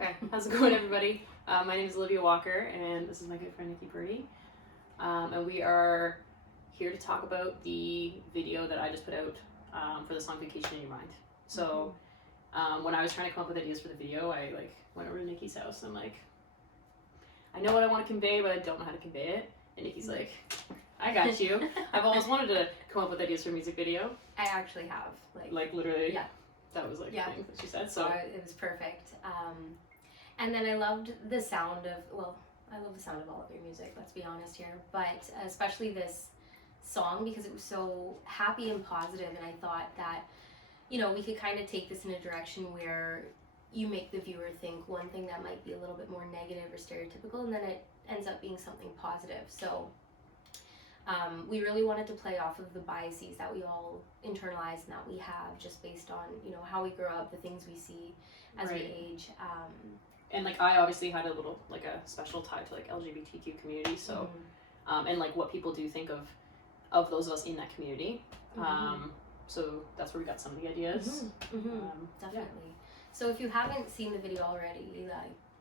Okay, how's it going, everybody? My name is Olivia Walker, and this is my good friend Nikki Purdie. And we are here to talk about the video that I just put out for the song Vacation in Your Mind. So when I was trying to come up with ideas for the video, I went over to Nikki's house and I know what I want to convey, but I don't know how to convey it. And Nikki's like, I got you. I've always wanted to come up with ideas for a music video. I actually have. Like literally? Yeah. That was the thing that she said. So it was perfect. And then I loved the sound of, I love the sound of all of your music, let's be honest here, but especially this song because it was so happy and positive, and I thought that, you know, we could kind of take this in a direction where you make the viewer think one thing that might be a little bit more negative or stereotypical, and then it ends up being something positive. So we really wanted to play off of the biases that we all internalize and that we have just based on, you know, how we grow up, the things we see as we age. And I obviously had a little a special tie to LGBTQ community, so and what people do think of those of us in that community. So that's where we got some of the ideas. Definitely. Yeah. So if you haven't seen the video already,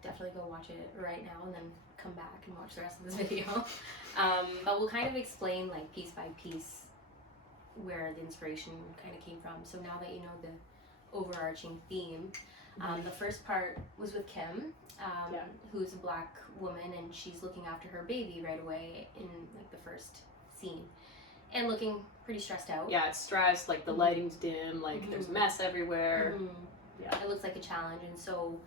definitely go watch it right now and then come back and watch the rest of this video. But we'll kind of explain piece by piece where the inspiration kind of came from. So now that you know the overarching theme, the first part was with Kim, who's a Black woman, and she's looking after her baby right away in the first scene, and looking pretty stressed out. Yeah, it's stressed. The lighting's dim. There's mess everywhere. Yeah, it looks like a challenge, and so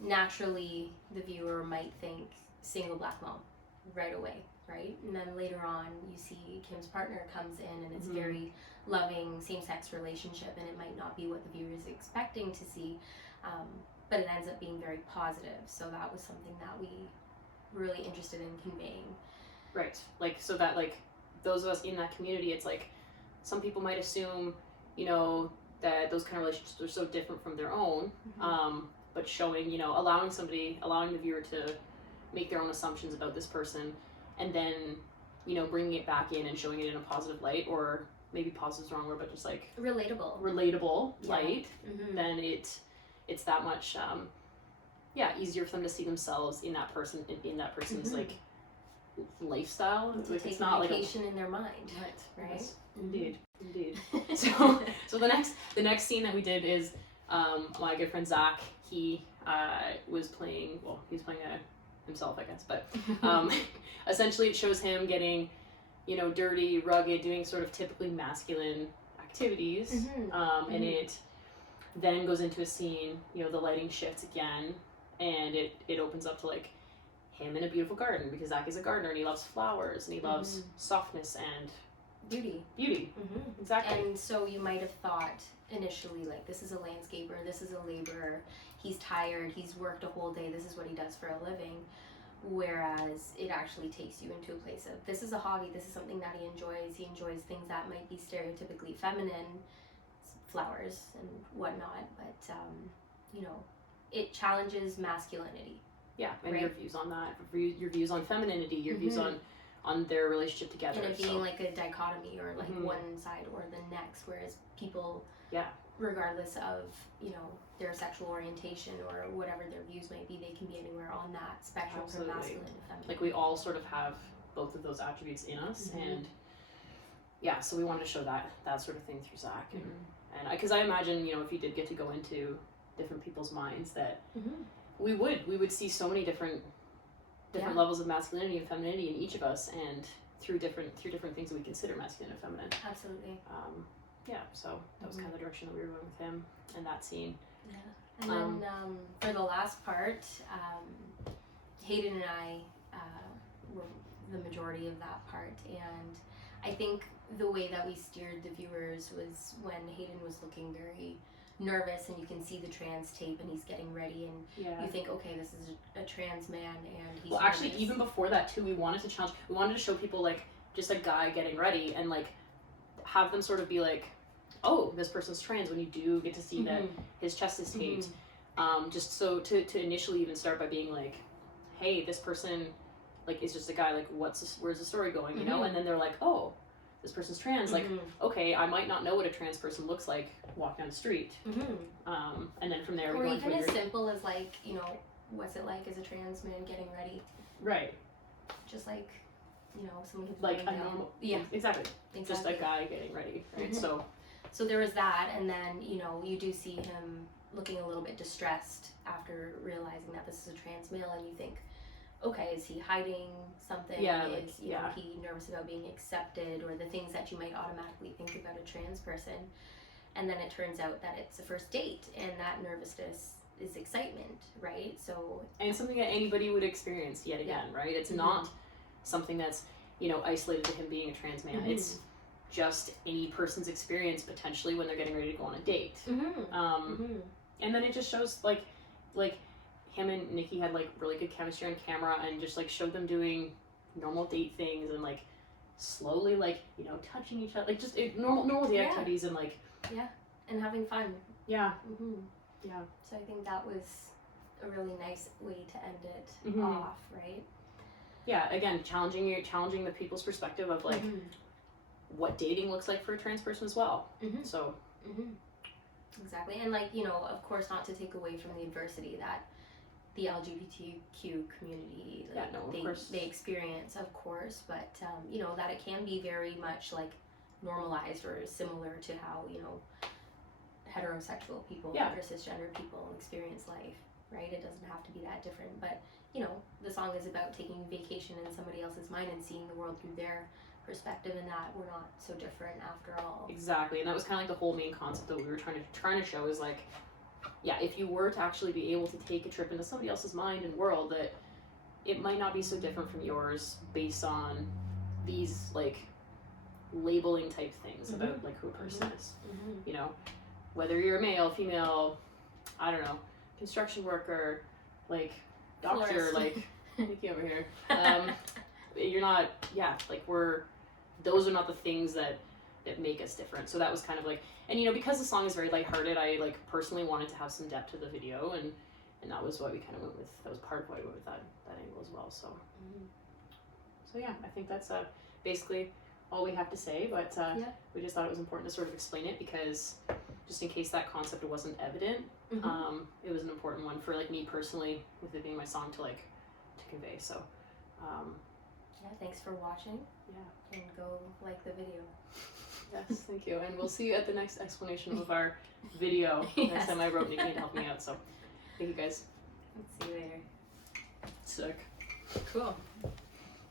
naturally the viewer might think single Black mom right away, right? And then later on you see Kim's partner comes in, and it's very loving same-sex relationship, and it might not be what the viewer is expecting to see. But it ends up being very positive. So that was something that we were really interested in conveying. Right. So that those of us in that community, it's some people might assume, you know, that those kind of relationships are so different from their own. But showing, you know, allowing the viewer to make their own assumptions about this person, and then, you know, bringing it back in and showing it in a positive light, or maybe positive is the wrong word, but just relatable light, then it's that much easier for them to see themselves in that person, in that person's lifestyle. It's not vacation in their mind, right? Yes. Indeed. So the next scene that we did is my good friend Zach. He was playing himself, I guess, but essentially it shows him getting, you know, dirty, rugged, doing sort of typically masculine activities, and it then goes into a scene, you know, the lighting shifts again, and it opens up to him in a beautiful garden, because Zach is a gardener and he loves flowers and he loves softness and beauty. Exactly. And so you might have thought initially this is a landscaper, this is a laborer, he's tired, he's worked a whole day, this is what he does for a living, whereas it actually takes you into a place of, this is a hobby, this is something that he enjoys things that might be stereotypically feminine, flowers and whatnot, but you know, it challenges masculinity. Yeah, and your views on that, your views on femininity, your views on their relationship together. And it being a dichotomy, or one side or the next, whereas people, regardless of, you know, their sexual orientation or whatever their views might be, they can be anywhere on that spectrum from masculine to feminine. We all sort of have both of those attributes in us, and so we wanted to show that sort of thing through Zach, and because I imagine, you know, if you did get to go into different people's minds, that we would see so many different levels of masculinity and femininity in each of us, and through different things that we consider masculine and feminine. Absolutely. So that was kind of the direction that we were going with him and that scene. And then for the last part, Hayden and I were the majority of that part, and I think the way that we steered the viewers was when Hayden was looking very nervous, and you can see the trans tape, and he's getting ready, and you think, okay, this is a trans man, and he's actually nervous. Even before that too, we wanted to show people just a guy getting ready, and have them sort of be oh, this person's trans, when you do get to see that his chest is taped, just so to initially even start by being hey, this person is just a guy, where's the story going, you know? And then they're oh, this person's trans. Like, okay, I might not know what a trans person looks like walking down the street. And then from there, we or go even into as simple as like, you know, what's it like as a trans man getting ready? Right. Just like, you know, someone who's like a normal. Yeah. Exactly. Just a guy getting ready, right? So there was that, and then, you know, you do see him looking a little bit distressed after realizing that this is a trans male, and you think, okay, is he hiding something? Yeah, is you know, he nervous about being accepted, or the things that you might automatically think about a trans person? And then it turns out that it's a first date, and that nervousness is excitement, right? So and something that anybody would experience yet again, right? It's not something that's, you know, isolated to him being a trans man. It's just any person's experience potentially when they're getting ready to go on a date. And then it just shows like him and Nikki had like really good chemistry on camera, and just like showed them doing normal date things, and like slowly like, you know, touching each other, like just normal date activities, and like and having fun. Yeah. So I think that was a really nice way to end it off, right? Yeah, again, challenging the people's perspective of like what dating looks like for a trans person as well. So exactly. And like, you know, of course, not to take away from the adversity that the LGBTQ community they experience, of course, but you know, that it can be very much like normalized or similar to how, you know, heterosexual people or cisgender people experience life, right? It doesn't have to be that different, but you know, the song is about taking vacation in somebody else's mind and seeing the world through their perspective, and that we're not so different after all. Exactly. And that was kind of like the whole main concept that we were trying to show is like, yeah, if you were to actually be able to take a trip into somebody else's mind and world, that it might not be so different from yours based on these like labeling type things about like who a person is. You know, whether you're a male, female, I don't know, construction worker, like doctor, like Nikki over here. You're not, like those are not the things that make us different. So that was kind of like, and you know, because the song is very lighthearted, I like personally wanted to have some depth to the video, and that was why we kind of went with, that was part of why we went with that angle as well. So, so yeah, I think that's basically all we have to say, but we just thought it was important to sort of explain it, because just in case that concept wasn't evident, it was an important one for like me personally, with it being my song, to convey. So thanks for watching, and go like the video. Yes, thank you, and we'll see you at the next explanation of our video. Next time I wrote Nikki and help me out, so thank you guys. See you later. Sick. Cool.